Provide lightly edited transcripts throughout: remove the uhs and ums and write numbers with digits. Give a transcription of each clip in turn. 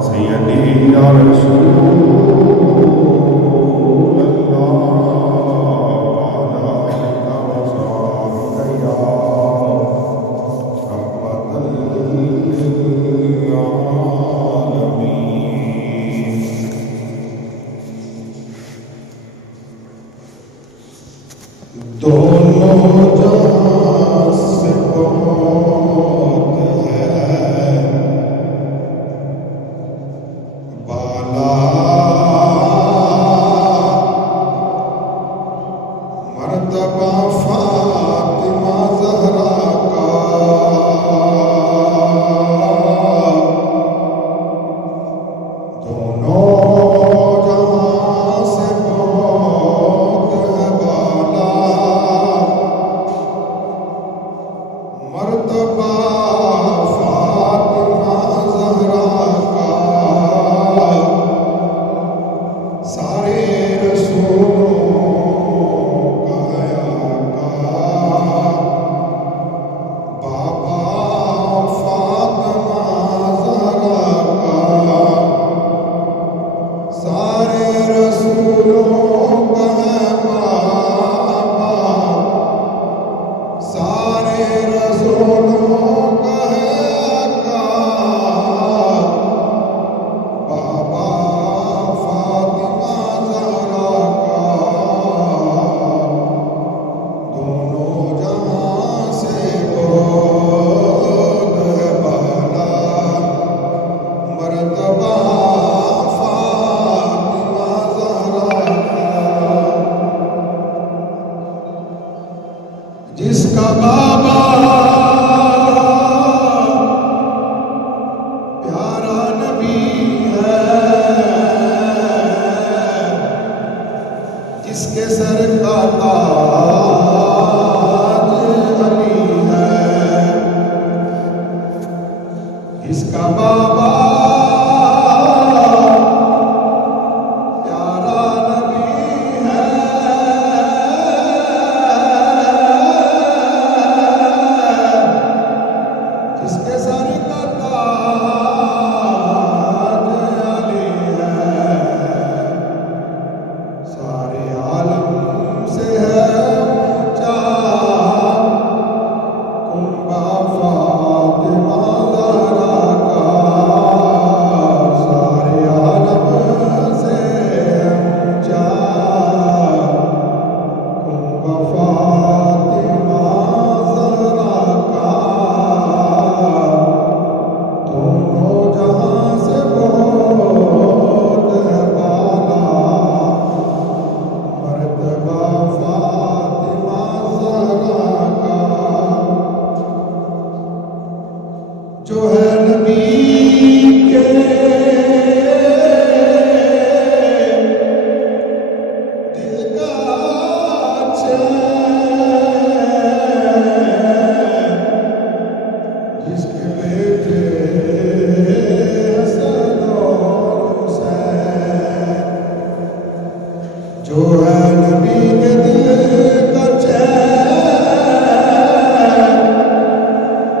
سیدی یا رسول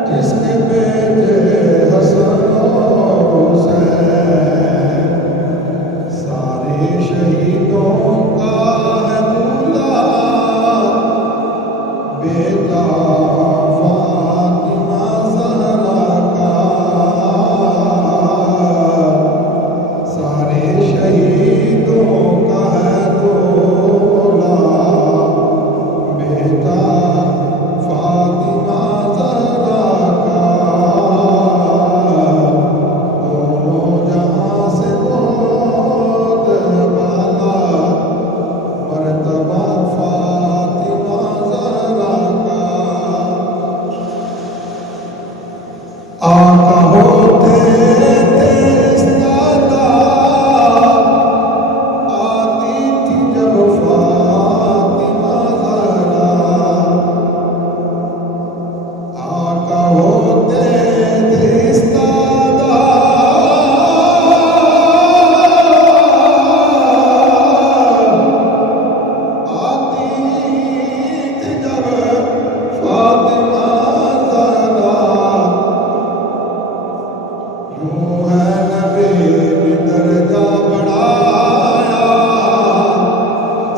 جس کے بیٹے حسن و حسین کیوں ہے نبی نے درجہ بڑھایا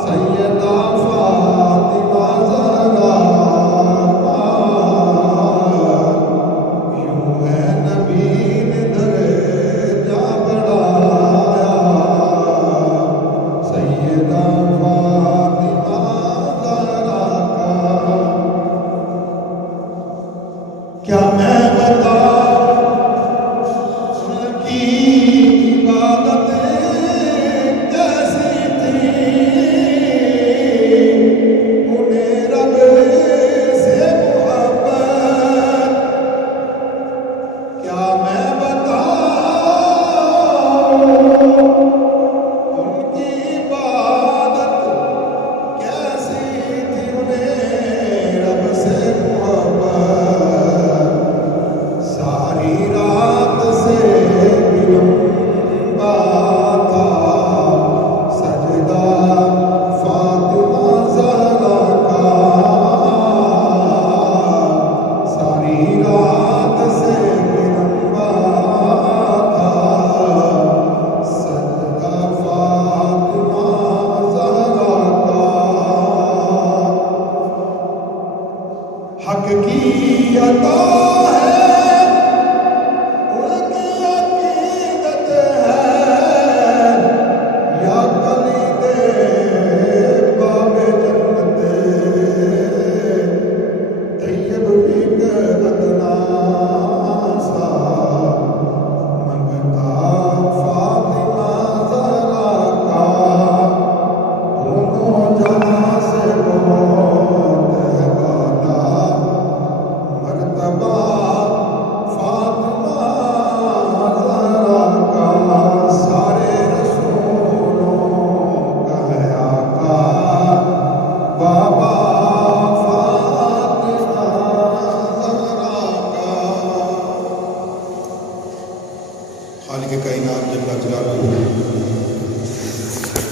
سیدہ فاطمہ زہرا کا، کیوں ہے نبی نے درجہ بڑھایا سیدہ فاطمہ زہرا کا، کیا میں بتاؤں ان کی عبادتیں کیسی تھیں، انہیں رب سے محبت، کیا میں بتاؤں ان کی عبادت کیسی تھی، انہیں رب سے محبت، ساری رات سے بھی لمبا تھا سجدہ فاطمہ زہرا کا، ساری رات سے بھی لمبا تھا سجدہ فاطمہ زہرا کا، حق کی عطا ہے ان کی عقیدت ہے، یا کلید باب جنت طیب بھی ادنا سا منگتا فاطمہ زہرا کا، دونوں جہاں سے بہت ہے بالا مرتبہ فاطمہ زہرا کا، سارے رسولوں کا ہے آقا بابا فاطمہ زہرا کا۔ خالق کائنات جل جلالہ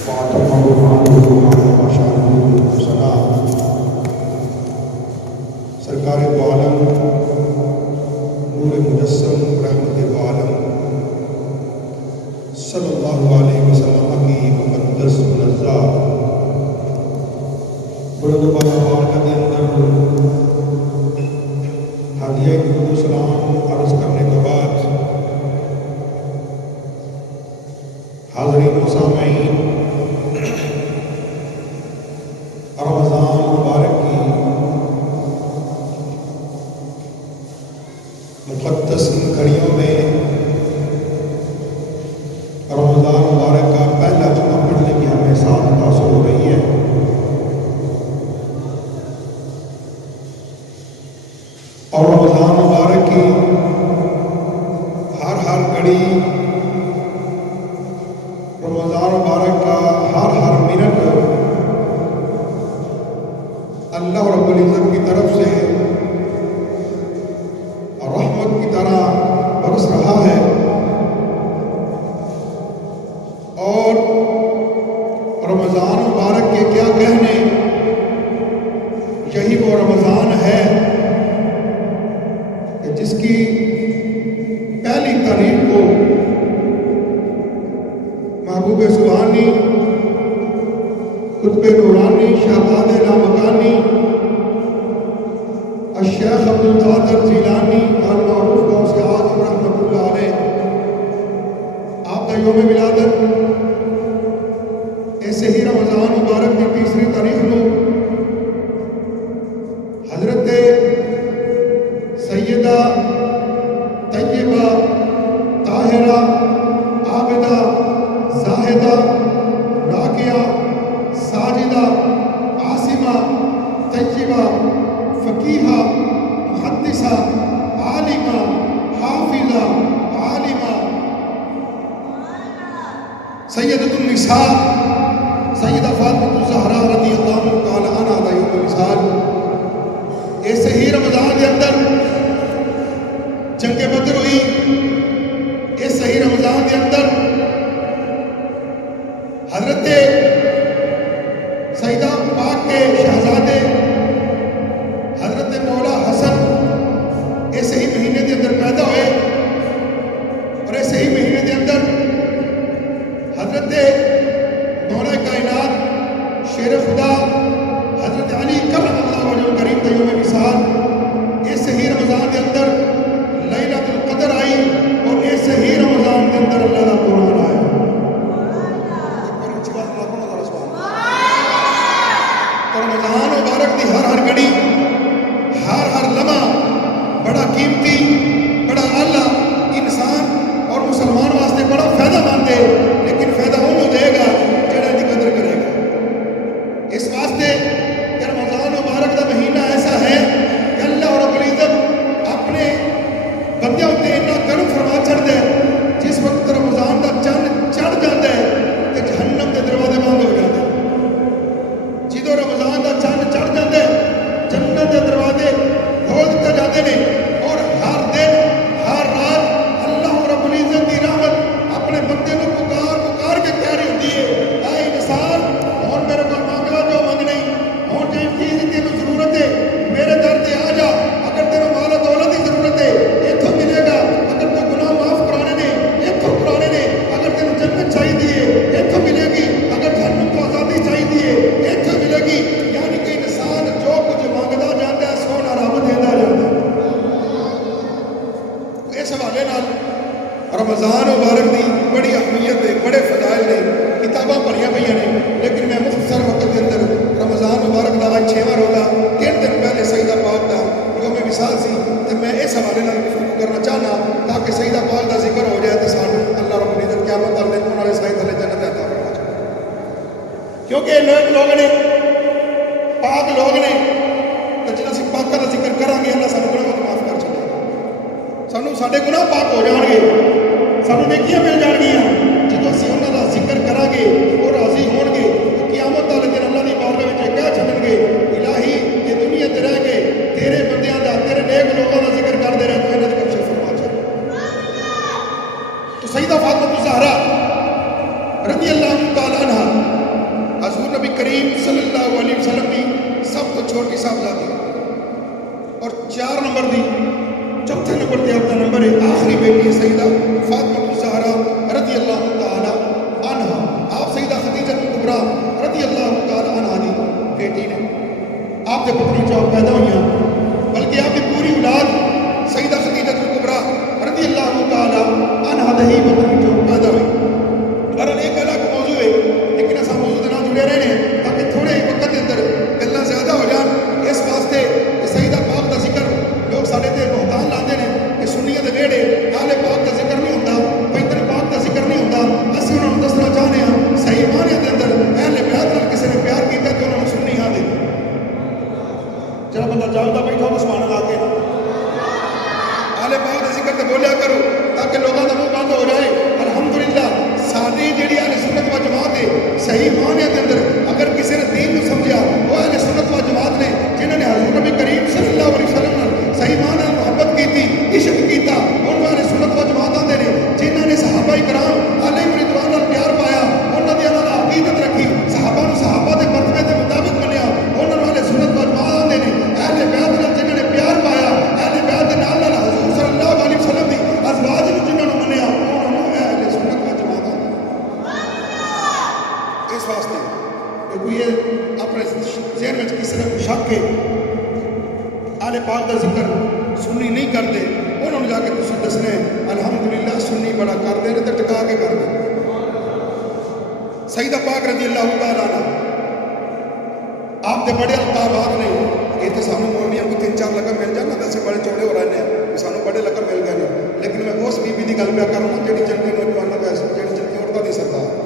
فاطمہ سلام سرکار دو عالم نور مجسم رحمت دو عالم صلی اللہ علیہ وسلم کی مقدس منزہ بلند بالا بارگاہ کے اندر ہدیہ درود و سلام عرض کرنے کے بعد حاضرین و سامعین، رمضان مبارک کی مقدس ان گھڑیوں میں رمضان مبارک کا پہلا جمعہ پڑھنے کی ہمیں ساتھ حاصل ہو رہی ہے، اور رمضان مبارک کی ہر گھڑی، رمضان مبارک کا ہر منٹ اللہ رب العزت کی طرف سے رحمت کی طرح برس رہا ہے، اور رمضان مبارک کے کیا کہنے، یہی وہ رمضان ہے کہ جس کی پہلی تاریخ کو محبوب سبحانی قطب نورانی شہزاد لامکانی الشیخ عبدالقادر جیلانی المعروف غوث اعظم رحمۃ اللہ علیہ، آپ کا یوم ولادت ایسے ہی رمضان مبارک کی تیسری تاریخ کو حضرت سیدہ طیبہ طاہرہ عابدہ زاہدہ راکعہ ساجدہ عاصمہ طیبہ فقیہہ محدثہ عالمہ حافظہ عالمہ سیدۃ النساء سیدہ فاطمہ الزہرا رضی اللہ تعالی عنہا کا یوم وصال، ایسے ہی رمضان کے اندر جنگ بدر ہوئی، ایسے ہی رمضان کے اندر حضرت سیدہ پاک کے شہزادے حضرت مولا حسن ایسے ہی مہینے کے اندر پیدا ہوئے، رمضان مبارک دی بڑی اہمیت ہے، بڑے فضائل نے، کتاباں پڑھیاں پہ نے، لیکن میں مختصر وقت کے اندر رمضان مبارک کا آج 6واں روزہ 3 دن پہلے سیدہ پاک کا یوم وصال سی، تو میں اس حوالے نال گفتگو کرنا چاہنا تاکہ سیدہ پاک کا ذکر ہو جائے تو سانوں اللہ رب العزت قیامت والے دن والے سائے تھلے جنت عطا فرما جائے، کیونکہ نیک لوگ نے، پاک لوگ نے، تو جب اسی پاکاں کا ذکر کریں گے اللہ سانوں گناہ معاف کر چھڈے گا، سانوں ساڈے گناہ پاک ہو جان گے، سانوں نیکیاں مل جان گیاں، جدوں اسی انہاں دا ذکر کریں گے اور راضی ہون گے تو قیامت والے دن اللہ دی بارگاہ وچ کہہ چھڈن گے الہی یہ دنیا تے رہ کے تیرے بندیاں دا، تیرے نیک لوگاں دا ذکر کرتے رہے تو انہاں دی بخشش فرما چھڈ۔ تو سیدہ فاطمہ الزہرا رضی اللہ تعالی عنہا حضور نبی کریم صلی اللہ علیہ وسلم کی سب تو چھوٹی صاحبزادی اور 4 نمبر دی، چوتھے نمبر تے اپنا نمبر ہے آخری بیٹی سیدہ فاطمہ الزہرا رضی اللہ تعالی عنہا، آپ سیدہ خدیجہ کبریٰ رضی اللہ تعالی عنہا دی بیٹی نے، آپ کے پتنی جو پیدا ہوئی بلکہ آپ کی پوری اولاد سیدہ خدیجہ کبریٰ رضی اللہ تعالی عنہا دہی پتنی جو پیدا ہوئی۔ بہرحال ایک الگ موضوع ہے لیکن ایسا موضوع کے نام جڑے رہنے ہیں تاکہ تھوڑے وقت کے اندر گلاں زیادہ ہو جان، اس واسطے کہ سیدہ پاک کا ذکر لوگ سارے تے بہتان لاندے نے کہ سنیاں دے نیڑے اہل پاک کا ذکر نہیں ہوتا، پیتر پاک کا ذکر نہیں ہوتا، اسی انہوں نے دسنا چاہنے ہیں صحیح معنی دے اندر اہل بیت نال کسی نے پیار کیتا کہ انہوں نے سنی ہاں دے جڑا بندہ جاگدا بیٹھا ہو سبحان اللہ کے اہل پاک کا ذکر تے بولیا کرو تاکہ لوگاں دا منہ بند ہو جائے۔ الحمدللہ ساری جڑی اہل سنت و جماعت ہے صحیح معنی دے اندر اگر کسی نے دین کو سمجھا وہ اہل سنت و جماعت نے جنہوں نے حضور نبی کریم صلی اللہ علیہ وسلم نال صحیح معنی نال محبت کیتی، عشق کیتا، انہوں اہل سنت و جماعت آندے نے جنہوں نے صحابہ کرام علیہ رضوان نال پیار پایا، انہاں دی انہاں عقیدت رکھی، صحابہ نو صحابہ دے مرتبے دے مطابق منیا، انہاں اہل سنت و جماعت آندے نے اہل بیت نال جنہوں نے پیار پایا، اہل بیت دے نال نال حضور صلی اللہ علیہ وسلم دی ازواج نو جنہوں نے منیا انہاں اہل سنت و جماعت آندے۔ اس واسطے کہ کوئی اپنے ذہن میں کسی طرح کو شک ہے اہل پاک کا ذکر سنی نہیں کرتے، انہوں نے جا کے تسی دسنے الحمدللہ سنی بڑا کرتے ہیں تو ٹکا کے کرتے۔ سیدہ پاک رضی اللہ تعالیٰ عنہ آپ کے بڑے القابات نے، یہ تو سانوں مولویاں کو 3-4 لقب مل جانا تو بڑے چوڑے ہو رہے ہیں، سانوں بڑے لقب مل گئے ہیں، لیکن میں اس بی بی کی گل پہ کروں جہی جنتی نوجوانوں کا جہی جنتی عورتوں کی سردار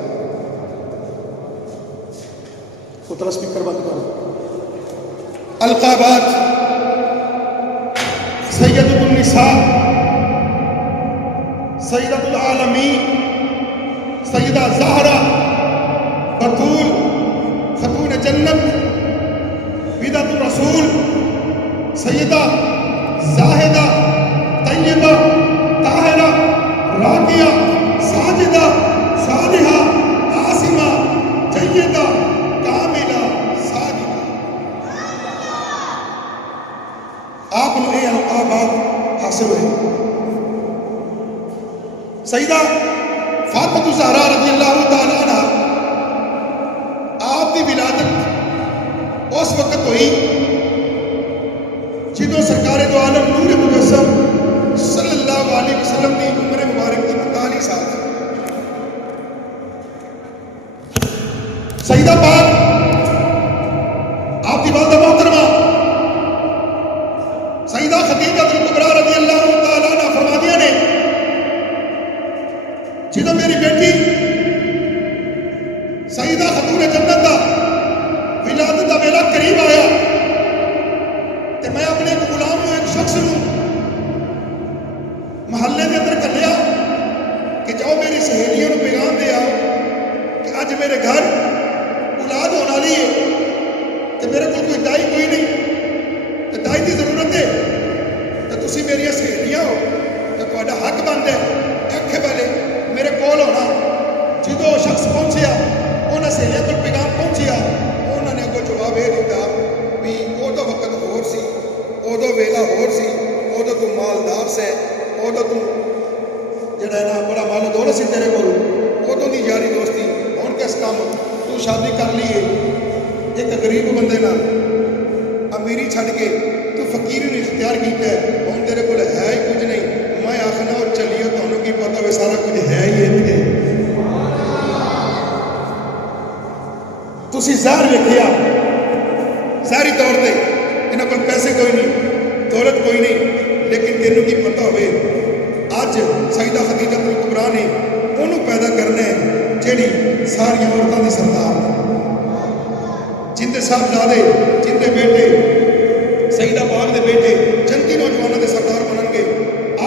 اتلا سپیکر بند کرو۔ القابات سیدۃ النساء، سیدۃ العالمین، سیدہ زہرا، بطول، خاتون جنت، بدعۃ الرسول، سیدہ زاہدہ، طیبہ، طاہرہ، راقیہ، ساجدہ، صالحہ، عاصمہ، جیدہ، کاملہ، صادقہ۔ آپ نے یہ القابات حاصل ہوئے۔ سیدہ فاطمہ الزہرا رضی اللہ تعالی عنہ آپ کی ولادت اس وقت ہوئی جدوں سرکار دو عالم نور مجسم صلی اللہ علیہ وسلم کی عمر مبارک کی 45 سال۔ سیدہ پاک آپ کی والدہ محترمہ سیدہ خدیجہ کبریٰ رضی اللہ تعالیٰ عنہ فرمادیاں نے جدوں میری بیٹی سیدہ خاتون جنت دا ولادت دا ویلا قریب آیا تو میں اپنے ایک غلام نو، ایک شخص نو محلے کے اندر گھلیا کہ جاؤ میری سہیلیوں کو پیغام دے آؤ کہ اج میرے گھر اولاد ہونے والی ہے تو میرے کو کوئی دائی کوئی نہیں، تو دائی کی ضرورت ہے، تو تسی میری سہیلیاں ہو تو تہاڈا حق بنتا ہے اکھے والے میرے کول ہونا۔ جدو شخص پہنچیا انہوں نے سہیلیاں کو پیغام پہنچیا، انہوں نے اگوں جواب یہ دیتا بھی ادو وقت ہور سی، ادو ویلا ہور سی، ادو تو مالدار سے، ادو تو جڑا ہے نا بڑا مال دولت سی تیرے کول، ادو دی یاری دوستی، ہن کس کام تو شادی کر لیے ایک غریب بندے نال، امیری چھڈ کے تو فقیری نے اختیار کیتا ہے، ہن تیرے کول ہے ہی کچھ نہیں، میں آخنا اور چلیے تمہیں کی پتا وے تسی ظاہر ویکھیا ظاہری طور تے انہاں کول پیسے کوئی نہیں دولت کوئی نہیں لیکن تینوں کی پتہ ہوئے اج سیدہ خدیجہ الکبریٰ نے انہوں پیدا کرنا ہے جیڑی ساری عورتوں کی سردار جن کے صاحبزادے جن کے بیٹے سیدہ پاک کے بیٹے جنتی نوجوانوں کے سردار بنن گے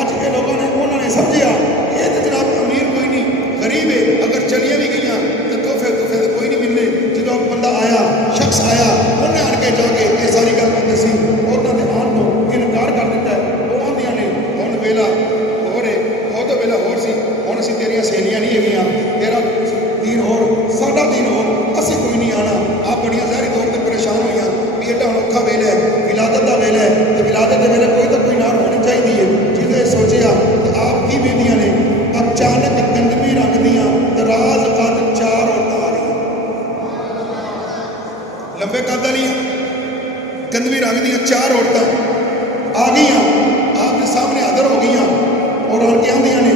اج کے لوگوں نے انہوں نے سمجھا یہ تو جناب امیر کوئی نہیں غریب ہے اگر چلیاں بھی گئی تو تحفے تو کوئی نہیں ملنے جدو بندہ آیا شخص آیا انہیں آن کے جا کے یہ ساری گل کرتے سی عورتوں کے آن کو انکار کر دیتا ہے وہ آدھیاں نے ہوں ویلا ہو رہے وہ تو ویلا ہور سی ہوں اسی تیریا سہیلیاں نہیں ہے تیرا دین ہور ساڈا دین ہور اسی کوئی نہیں آنا آپ بڑی ظاہری طور پر پریشان ہوئی بھی ایڈا ہوں اوکھا ویلا ہے ولادت کا ویلا ہے تو ولادت کے ویلے کوئی تو کوئی نار ہونی چاہیے جسے سوچیا تو آپ کی بیٹیاں نے اچانک گندمی رنگ دیا راز قد 4 عورتیں آ رہی لمبے قد والی گندمی رنگ دیا 4 عورتیں آ گئی آپ کے سامنے حاضر ہو گئی اور آن کے آدیاں نے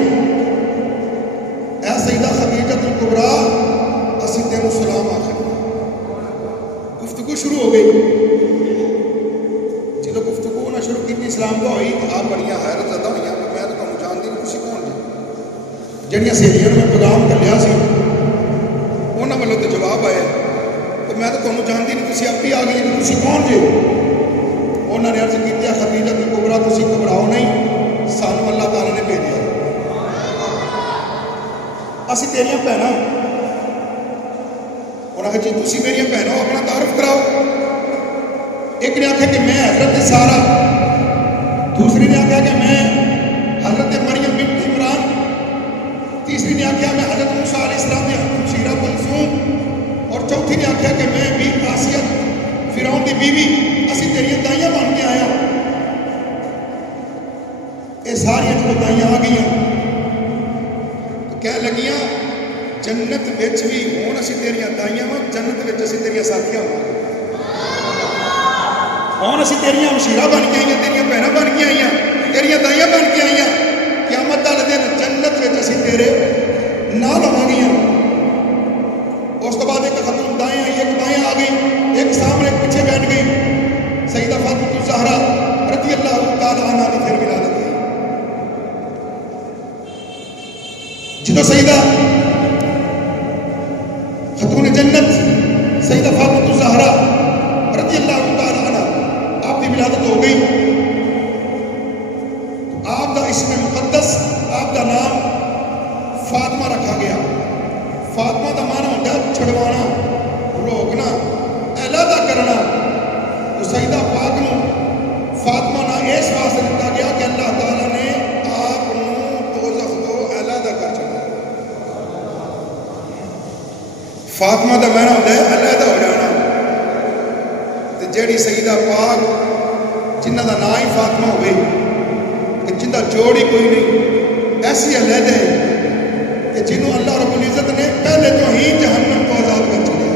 اے سیدہ خدیجہ الکبریٰ اسی تینوں سلام آخر گفتگو شروع ہو گئی جدو گفتگو ہونا شروع کی اسلام کا ہوئی تو آپ بڑی حیرت زدہ ہوئی میں تو تمہیں جانتی نہیں تسی کون جی جڑیاں سہیلیاں میں پیغام کر لیا سی انہوں والوں تو جواب آیا تو میں تو تمہیں جانتی نہیں تسی آپ ہی آ گئی تسی کون جی انہوں نے عرض کی خدیجہ الکبریٰ تسی گھبراؤ نہیں سانو اللہ تعالیٰ نے بھیجا اسی تیریاں بھیناں انہوں نے کہا جی تسی میری بھینوں اپنا تعارف کراؤ ایک نے آخیا کہ میں حضرت سارہ دوسری نے آخیا کہ میں حضرت مریم بنت عمران تیسری نے آخیا میں حضرت موسیٰ علیہ السلام کی مشیرہ کلثوم اور چوتھی نے آخیا کہ میں بھی آسیہ فرعون کی بیوی اسی تیریاں دائیاں بن کے آیا یہ ساری جو دائیاں آ گئی تو کہہ لگیاں جنت وچ بھی ہون اسی تیریاں دائیاں وا جنت وچ اسی تیریاں ساتھیاں ہون اسی تیریاں مشیرہ بن کے آئیاں تیریاں بہناں بن کے آئیاں تیریاں دائیاں بن کے آئیاں قیامت والے دن جنت وچ اسی تیرے نال ہو گئیاں اس تو بعد ایک ختم دائیں آئی ایک بائیں آ گئی ایک سامنے ایک پیچھے بیٹھ گئی سیدہ فاطمہ الزہرا رضی اللہ تعالی عنہا کی پھر ولادت ہوئی جدو سیدہ خاتون جنت سیدہ فاطمہ الزہرا رضی اللہ تعالی عنہا آپ کی ولادت ہو گئی آپ کا اسم مقدس آپ کا نام فاطمہ رکھا گیا فاطمہ کا معنی ہوتا ہے چھڑوانا روکنا علیحدہ کرنا تو سیدہ پاک نو فاطمہ نہ اس واسطے دتا گیا کہ اللہ تعالیٰ نے آپ دوزخ تو علیحدہ کر چکا فاطمہ کا معنی ہوتا ہے علیحدہ ہو جانا جیڑی سیدہ پاک جنہ کا نام ہی فاطمہ ہوئے کہ جن کا جوڑ ہی کوئی نہیں ایسی علیحدہ ہے کہ جنہوں اللہ رب العزت نے پہلے تو ہی جہنم کو آزاد کر چکے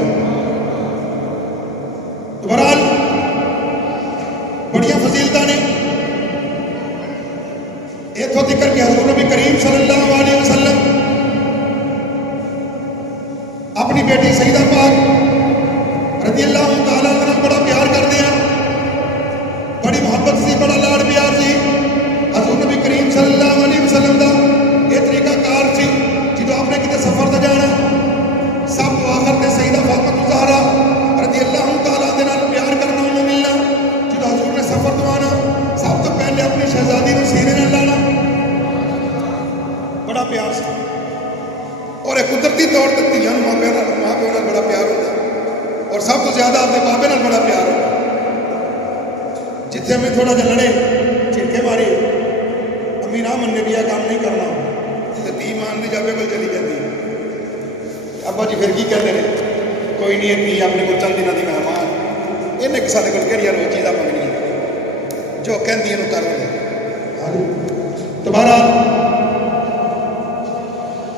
تو بہرحال بڑیاں فضیلتاں نے اتوں ذکر کہ حضور نبی کریم صلی اللہ علیہ وسلم اپنی بیٹی سیدہ پاک رضی اللہ تعالیٰ عنہ بڑا پیار کرتے ہیں بڑی محبت سی بڑا لاڑ پیار سی حضور نبی کریم صلی اللہ علیہ وسلم کا یہ طریقہ کار سی جدو آپ نے کتے سفر تے جانا سب تو آخر تے سیدہ فاطمہ الزہرا رضی اللہ تعالیٰ عنہ پیار کرنا انہوں ملنا جدو حضور نے سفر تو آنا سب تو پہلے اپنی شہزادی کو سینے نہ لانا بڑا پیار سی اور ایک قدرتی طور تک دھیاں ماں پیو نال بڑا پیار ہوتا ہے اور سب تو زیادہ اپنے بابے نال بڑا پیار ہوتا ہے جتنے ہمیں تھوڑا جا لڑے چھڑکے ماری امی نہ من نے بھی یہ کام نہیں کرنا تی مان دی جابے کو چلی جاتی ابا جی پھر کی کہتے ہیں کوئی نہیں تھی اپنے کو چند دنوں کی مہمان انہیں سارے کو کہڑی رو چیزاں منگنی جو کہندی ہے کر لیں دوبارہ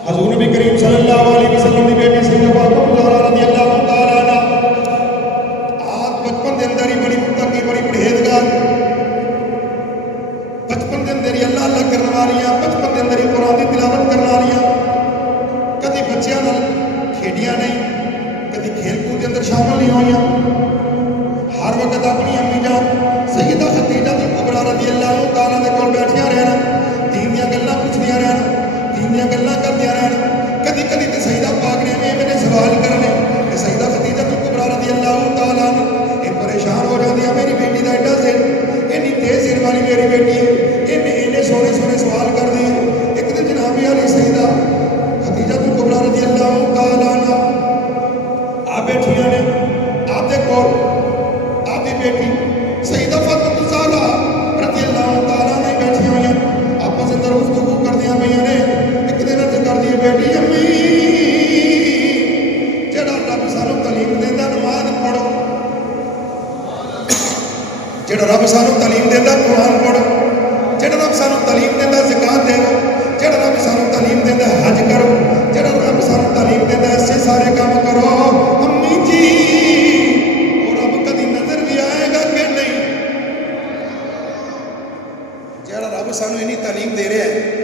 حضور نبی کریم صلی اللہ علیہ وسلم کی بیٹی سیدہ فاطمہ الزہرا رضی اللہ تعالیٰ عنہ آپ بچپن کے اندر ہی بڑی متقی بڑی پرہیزگار بچپن کے اندر ہی اللہ اللہ کرنے والیاں بچپن کے اندر ہی قرآن کی تلاوت کرنے والیاں کدی بچیاں نال کھیڈیاں نہیں کدی کھیل کود کے اندر شامل ਦੀਆਂ ਗੱਲਾਂ ਕਰਦੀਆਂ ਰਹਿਣ। ਕਦੀ ਕਦੀ ਤੇ ਸਈਦਾ ਪਾਕ ਨੇ ਮੈਨੇ ਸਵਾਲ ਕਰਨੇ ਕਿ ਸਈਦਾ ਖਦੀਜਾ ਕੁਬਰਾ ਰਜ਼ੀ ਅੱਲਾਹੁ ਤਾਲਾ ਇਹ ਪਰੇਸ਼ਾਨ ਹੋ ਜਾਂਦੀ ਆ, ਮੇਰੀ ਬੇਟੀ ਦਾ ਐਡਾ ਸਿਰ, ਇੰਨੀ ਤੇਜ਼ ਸਿਰ ਵਾਲੀ ਮੇਰੀ ਬੇਟੀ ਹੈ, ਇਹ ਇੰਨੇ ਸੋਹਣੇ ਸੋਹਣੇ ਸਵਾਲ ਕਰਦੀ ਹੈ। ਇੱਕ ਦਿਨ ਜਨਾਬ ਅਲੀ ਸਈਦਾ ਖਦੀਜਾ ਕੁਬਰਾ ਰਜ਼ੀ ਅੱਲਾਹੁ ਤਾਲਾ ਆ ਬੈਠੀਆਂ ਨੇ ਆਪਦੇ ਕੋਲ, ਆਪਦੀ ਬੇਟੀ ਸਈਦਾ ਫਾਤਿਮਾ ਜ਼ਾਹਰਾ ਰਜ਼ੀ ਅੱਲਾਹੁ ਤਾਲਾ ਨੇ ਬੈਠੀਆਂ ਹੋਈਆਂ, ਆਪਸ ਅੰਦਰ ਗੁਫ਼ਤਗੂ ਕਰਦੀਆਂ ਪਈਆਂ ਨੇ। ਇੱਕ ਦਿਨ ਅਰਜ਼ ਕਰਦੀ ਹੈ, ਬੇਟੀ ਅੰਮੀ ਜਿਹੜਾ ਰੱਬ ਸਾਨੂੰ ਤਾਲੀਮ ਦਿੰਦਾ ਨਮਾਜ਼ ਪੜ੍ਹੋ, ਜਿਹੜਾ ਰੱਬ ਸਾਨੂੰ ਤਾਲੀਮ ਦਿੰਦਾ ਕੁਰਾਨ ਪੜ੍ਹੋ, ਜਿਹੜਾ ਰੱਬ ਸਾਨੂੰ ਤਾਲੀਮ ਦਿੰਦਾ ਜ਼ਕਾਤ ਦੇਵੋ, ਜਿਹੜਾ ਰੱਬ ਸਾਨੂੰ ਤਾਲੀਮ ਦਿੰਦਾ ਹਜ ਕਰੋ, ਜਿਹੜਾ ਰੱਬ ਸਾਨੂੰ ਤਾਲੀਮ ਦਿੰਦਾ ਐਸੇ ਸਾਰੇ ਕੰਮ ਕਰੋ। ਅੰਮੀ ਜੀ ਉਹ ਰੱਬ ਕਦੀ ਨਜ਼ਰ ਵੀ ਆਏਗਾ ਕਿ ਨਹੀਂ? ਜਿਹੜਾ ਰੱਬ ਸਾਨੂੰ ਇੰਨੀ ਤਾਲੀਮ ਦੇ ਰਿਹਾ ਹੈ,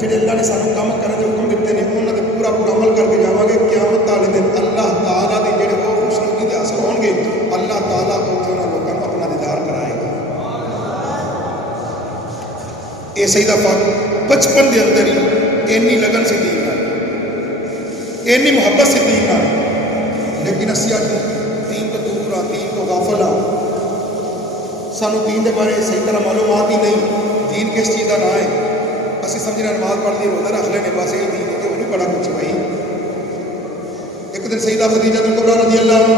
ਜਿਹੜੇ ਅੱਲਾਹ ਨੇ ਸਾਨੂੰ ਕੰਮ ਕਰਨ ਦੇ ਹੁਕਮ ਦਿੱਤੇ ਨੇ ਉਹਨਾਂ ਤੇ ਪੂਰਾ ਅਮਲ ਕਰਕੇ ਜਾਵਾਂਗੇ, ਕਿਆਮਤ ਵਾਲੇ ਦਿਨ ਅੱਲਾਹ ਤਾਲਾ ਦੇ ਜਿਹੜੇ ਉਹ ਖੁਸ਼ਨੁਦੀ ਦੇ ਹਾਸਲ ਹੋਣਗੇ, ਅੱਲਾਹ ਤਾਲਾ ਉੱਥੇ ਉਹਨਾਂ ਲੋਕਾਂ ਨੂੰ ਆਪਣਾ ਦੀਦਾਰ ਕਰਾਏਗਾ। ਇਹ ਸਈਦਾ ਪਾਕ ਬਚਪਨ ਦੇ ਅੰਦਰ ਹੀ ਇੰਨੀ ਲਗਨ ਸੀ ਦੀਨ ਨਾਲ, ਇੰਨੀ ਮੁਹੱਬਤ ਸੀ ਦੀਨ ਨਾਲ, ਲੇਕਿਨ ਅਸੀਂ ਅੱਜ ਦੀਨ ਤੋਂ ਦੂਰ ਆ, ਦੀਨ ਤੋਂ ਗਾਫਲ ਆ, ਸਾਨੂੰ ਦੀਨ ਦੇ ਬਾਰੇ ਸਹੀ ਤਰ੍ਹਾਂ ਮਾਲੂਮਾਤ ਹੀ ਨਹੀਂ, ਦੀਨ ਕਿਸ ਚੀਜ਼ ਦਾ ਨਾਂ ਹੈ। ਅਸੀਂ ਸਮਝਣਾ ਨਮਾਜ਼ ਪੜ੍ਹਦੀ ਰੋਜ਼ਾ ਰੱਖ ਲੈਣੇ ਬਸ ਇਹ ਦੀਨ ਹੈ, ਉਹ ਨਹੀਂ ਬੜਾ ਕੁਛ ਭਾਈ। ਇੱਕ ਦਿਨ ਸਈਦਾ ਖਦੀਜਾ ਕੁਬਰਾ ਰਜ਼ੀ ਅੱਲਾਹੁ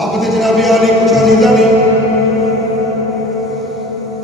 ਆਪ ਦੇ ਜਨਾਬ ਆਲੀ ਕੁਛ ਅਜ਼ੀਜ਼ਾਂ ਨੇ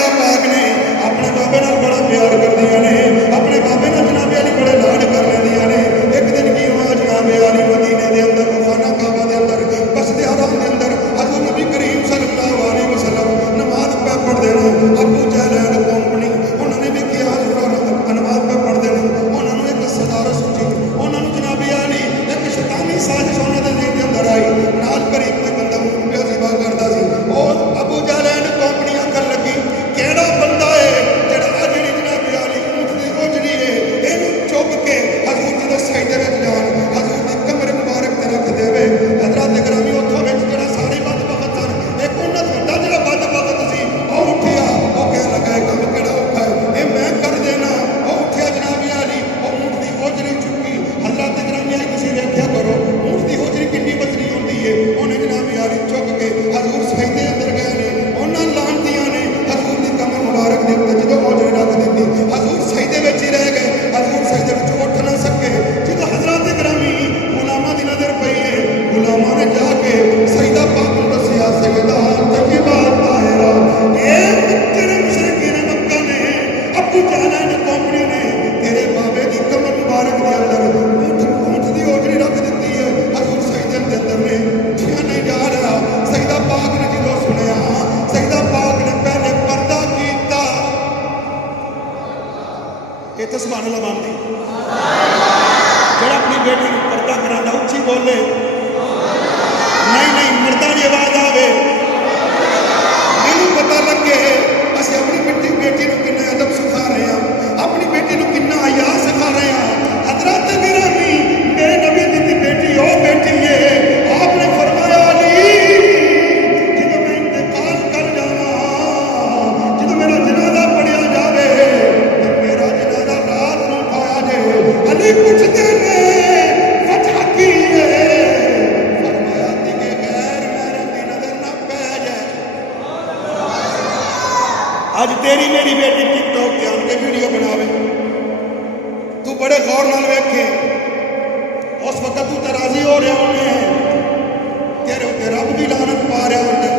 سیدہ پاک نے اپنے بابے نال بڑا پیار کردیاں نے اپنے بابے نال جناب علی بڑے لاڈ کر لیندیاں نے ایک دن کی ہوا جناب علی مدینے دے اندر خانہ کعبہ دے اندر مسجد حرام دے اندر حضور نبی کریم صلی اللہ علیہ وسلم نماز پہ پڑھ دینا ابو جہل کمپنی انہوں نے بھی کیا حضور نماز پہ پڑھ دینا انہوں نے ایک صدارت سوچی انہوں نے جناب علی ایک شیطانی سازش انہوں نے ذہن دے اندر آئی نال قریب کوئی بندہ منہ پہ سیوا کرتا سی اور ابو جہل کمپنی کر لگی کیڑا بندہ ہے جڑا جڑی جناب علی اونٹ دی روجنی ہے اینوں چوک کے حضور جدوں سجدے وچ جان حضور دی کمر مبارک تے رکھ دے حضرات گرامی اوتھوں وچ جڑا سارے بدبخت سن ایک انہاں دا بڑا جڑا بدبخت سی او اٹھیا او کہن لگا ہے کم کیڑا اوکھا ہے اے میں کر دینا او اٹھیا جناب علی او اونٹ دی روجنی چکی حضرات گرامی تسی ویکھیا کرو اونٹ دی روجنی کتنی وزنی ہوندی ہے اونے جناب علی چک کے حضور سجدے اندر گئے نے انہاں لانتیاں نے حضور دی کمر مبارک دے تے جدوں روجنی رکھ دتی حضور سجدے وچ ہی رہ گئے حضور سجدے وچ اٹھ نہ سکے جدوں حضرات گرامی غلاماں دی نظر پئی ہے غلاماں نے جا کے سیدہ پاک نوں دسیا سیدہ طیبات طاہرہ اے تیرے مشرکین مکہ نے ابو جہل نے کمپنی نے تیرے بابے دی کمر مبارک دے اندر اونٹ دی اوجڑی رکھ دتی ہے حضور سجدے دے اندر نے اٹھیا نہیں جا رہا سیدہ پاک نے جدوں سنیا سیدہ پاک نے پہلے پردہ کیتا اے تے سبحان اللہ بانتی جڑا اپنی بیٹی نوں پردہ کراندا اچھی بولے نہیں مرداں دی آواز آوے مینوں پتہ لگے اسی اپنی بیٹی نوں کنا ادب سکھا رہے ہیں اپنی بیٹی نوں کنا حیا سکھا رہے ہیں حضرات گرامی میرے نبی دی بیٹی او بیٹی ہے آپ نے فرمایا علی جدوں میں انتقال کر جاواں جدوں میرا جنازہ پڑھیا جاوے تے میرا جنازہ رات نوں پایا جے علی پوچھتے نے وجہ کی ہے فرمایا کہ غیر محرم دی نظر نہ پے جائے اج تیری میری بیٹی ٹک ٹاک تے آن کے ویڈیو بناوے تو بڑے غور نال ویکھے اس وقت تو تراضی ہو رہا ہونے تیرے تے رب بھی لعنت پا رہا ہوندے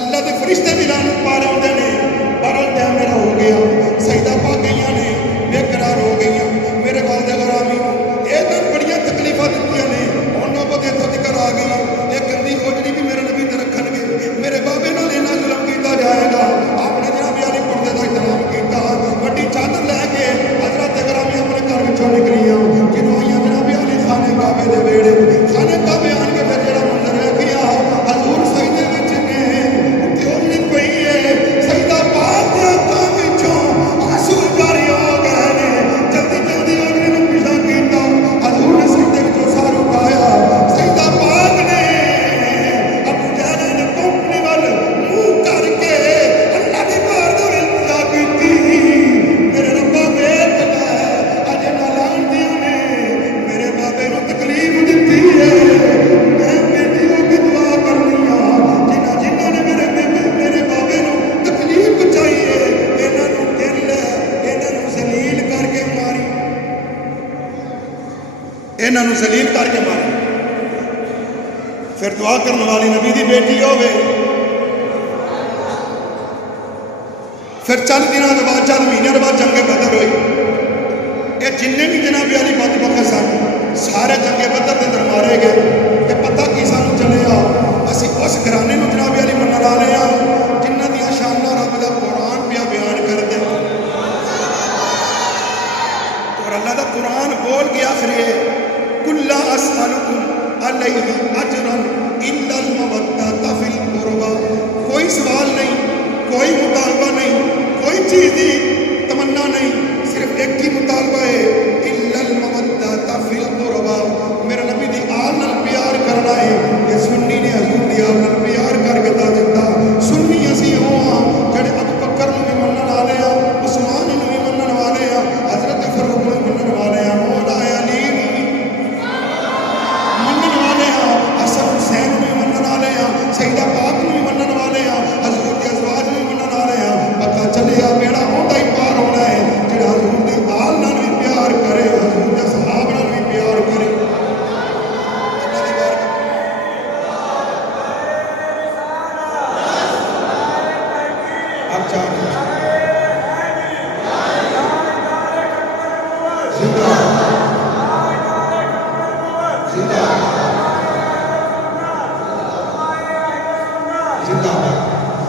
اللہ دے فرشتے بھی لعنت پا رہے ہوندے نے پر ٹائم میرا ہو گیا سیدہ پاک گئیاں نے بے قرار ہو گئیاں میرے والد غرامی اے دن بڑیاں تکلیفاں دتیاں نے ہن نوبت اتھوں تک آ گئی اے گندی ہوجڑی بھی میرے نبی تے رکھن گے میرے بابے نال اینا ظلم کیتا جائے گا آپ نے جناب علی پردے دا احترام کیتا وڈی چادر لے کے حضرت گرامی اپنے گھر وچوں نکلیاں جدوں آئیاں جناب علی خانے کعبے دے ویڑے خانے کعبے آن کے پھر جڑا منظر ویکھیا حضور سجدے وچ نے تے اونے پئی ہے سیدہ پاک دے ہتھاں وچوں آنسو جاری ہو گئے نے جلدی اونے نوں پیچھا کیتا حضور نے سجدے وچوں سار اٹھایا سیدہ پاک نے ابو جہل نے کمپنی وال منہ کر کے اللہ دی بار دا التجا کیتی میرے ربا ویکھ لے اج نالان دیاں نے میرے بابے نوں تکلیف دتی ہے میں بیٹیوں کی دعا کرنی ہاں جنہاں نے میرے بابے نوں تکلیف پہنچائی ہے انہاں نوں گر لے انہاں نوں ذلیل کر کے ماری انہاں نوں ذلیل کر کے ماری پھر دعا کرنے والی نبی دی بیٹی ہوے پھر چند دنوں کے بعد چند مہینے کے بعد جنگ بدر ہوئی یہ جن بھی جناب علی بدبخت سن سارے جنگ بدر کے اندر مارے گئے کہ پتہ کی سانوں چلے اسی اس گھرانے نوں جناب علی منن والے ہاں جنہاں دیاں شاناں رب دا قرآن پیا بیان کردے اور اللہ دا قرآن بول کے آخر ہے کل لا اسألکم علیہ اجرا الا المودۃ فی القربى کوئی سوال نہیں کوئی مطالبہ نہیں کوئی چیز کی تمنا نہیں صرف ایک ہی مطالبہ ہے الا المودۃ فی القربى میرے نبی دی آل نال پیار کرنا ہے یہ سنی نے حضور دی آل نال پیار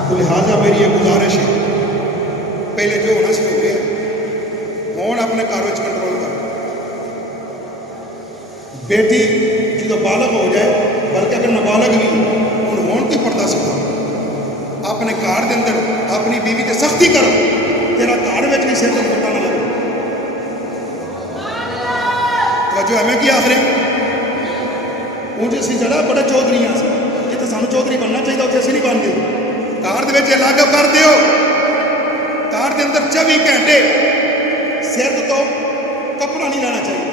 تو لہٰذا میری یہ گزارش ہے، پہلے جو ہونا سی ہو گیا، ہوں اپنے گھر کنٹرول کر. بیٹی جدو بالغ ہو جائے، بلکہ اگر نابالغ بھی ہوں تو پردہ سکھا، اپنے گھر کے اندر اپنی بیوی تے سختی کر، تیرا گھر میں بھی سر پتہ نہ لگے. توجہ ہے میں کی آخر ہوں جی اسی جگہ بڑے چودھری ہاں جتنے سانو چودھری بننا چاہیے اتنے اسی نہیں بنتے. گھر الگ کر دیو، گھر کے اندر 24 گھنٹے سر تو کپڑا نہیں لینا چاہیے،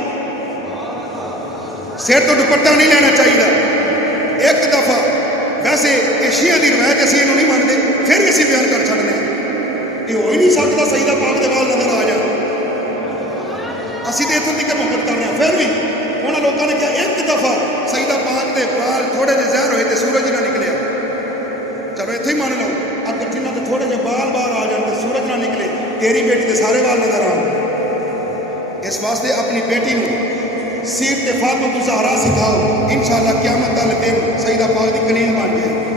سر تو دوپٹہ نہیں لینا چاہیے. ایک دفعہ ویسے ایشیا کی روایت اسی یہ نہیں مانتے، پھر بھی اسی بیان کر چڑھنے یہ ہو ہی نہیں سکتا سیدہ پاک دے وال نظر آ جائے. اسی تو اتوں تک محبت کر رہے ہیں، پھر بھی انہوں لوگوں نے کہا ایک دفعہ سیدہ پاک دے وال تھوڑے جہے زہر ہوئے تو سورج ہی نہ نکلے. چلو اتنے ہی مان لو، اگر جنہ کے تھوڑے جہے بال باہر آ جائیں تو سورج نہ نکلے، تیری بیٹی کے سارے وال نظر آؤ. اس واسطے اپنی بیٹی کو سیرت فاطمہ الزہرا سکھاؤ، انشاءاللہ قیامت والے دن سیدہ پاک دی کلیم بن جائے.